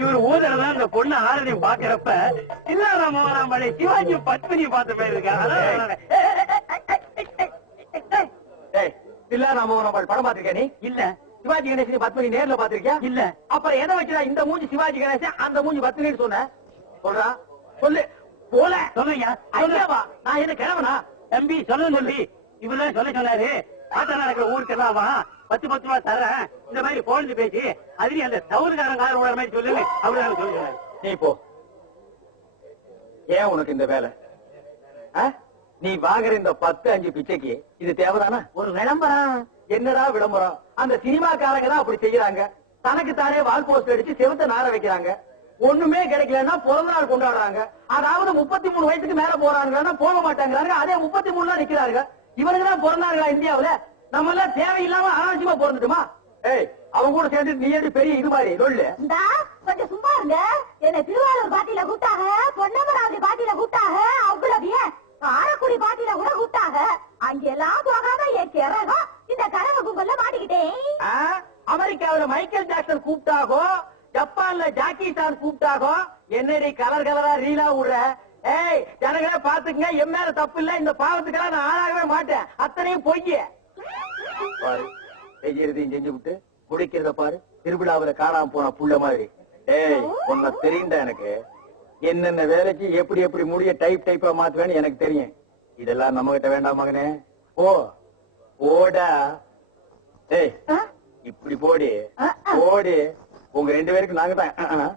இவர் ஊதல இந்த பொண்ணு ஆரணியும் பாக்குறப்ப இல்ல சிவாஜி பத்மினி பார்த்த பேர் இருக்க. தில்லாராமன் படம் பாத்திருக்கேன் நீ? இல்ல. சிவாஜி கணேசன் பத்மினி நேர்ல பாத்திருக்கியா? இல்ல. அப்புறம் எதை வச்சுடா இந்த மூஞ்சி சிவாஜி கணேசன் அந்த மூஞ்சி பத்மினின்னு சொன்ன? சொல்றா சொல்லு. போல சொல்லுங்க. ஐயாவா நான் என்ன கிழவனா? தம்பி சொல்லுங்க தம்பி. இவருதான் சொல்ல சொன்னாரு. ஆட்டா நடக்கிற ஊருக்கு எல்லாம் 10 ரூபா தரேன், இந்த மாதிரி போன் பேசி அதுலயும் அந்த தவறுகாரன் கார விடுற மாதிரி சொல்லுங்க அவரு சொல்ல சொன்னாரு. நீ போ. ஏன் உனக்கு இந்த வேலை? நீ வாங்குற இந்த 10-5 பிச்சைக்கு இது தேவைதானா? ஒரு விளம்பரம். என்னடா விளம்பரம்? அந்த சினிமாக்காரங்க தான் அப்படி செய்யறாங்க. தனக்கு தானே வால் போஸ்ட் அடிச்சு செவத்த நார வைக்கிறாங்க. ஒண்ணுமே கிடைக்கலன்னா பிறந்த நாள் கொண்டாடுறாங்க. அதாவது 33 வயசுக்கு மேல போறாங்கன்னா போக மாட்டாங்கிறாங்க. அதே 33 நிக்கிறாங்க. இவனுக்கு தான் பிறந்தாங்களா இந்தியாவுல? நம்ம எல்லாம் தேவையில்லாம அனாவசியமா பிறந்துட்டுமா? ஏய், அவங்க கூட சேர்ந்து நீ எப்படி பெரிய இது மாதிரி சொல்லு. கொஞ்சம் சும்மா இருங்க. என்ன திருவாரூர் பாட்டியில கூப்பிட்டாங்க, பொன்னமராவதி பாட்டியில கூப்பிட்டாங்க, அவ்வளவு ஆரக்குடி பாட்டியில கூட கூப்பிட்டாங்க. அங்கெல்லாம் போகாம என் சிறகம் இந்த கரக கும்பல்ல மாட்டிக்கிட்டேன். அமெரிக்காவில மைக்கேல் ஜாக்சன் கூப்பிட்டாகோ, ஜப்பான்ல ஜாக்கி சான் கூப்பிட்டாகோ, என்னடி கலர் கலரா ரீலா விடுற? ஏய், ஜனங்களே பாத்துக்கங்க, என் மேல தப்பு இல்ல. இந்த பாவத்துக்கெல்லாம் நான் ஆளாகவே மாட்டேன். அத்தனையும் பொய்ய பாரு. செய்யறதையும் செஞ்சு விட்டு குடிக்கிறத பாரு. திருவிழாவில காணாம போன புள்ள மாதிரி. ஏய், உன்ன தெரியுண்டா எனக்கு. என்னென்ன வேலைக்கு எப்படி எப்படி முடிய டைப்பா மாத்துவேன்னு எனக்கு தெரியும். இதெல்லாம் நம்ம கிட்ட வேண்டாம் மகனே. ஓடா. ஏய், இப்படி போடி. ஓடி. உங்க 2 பேருக்கு நாங்க தான்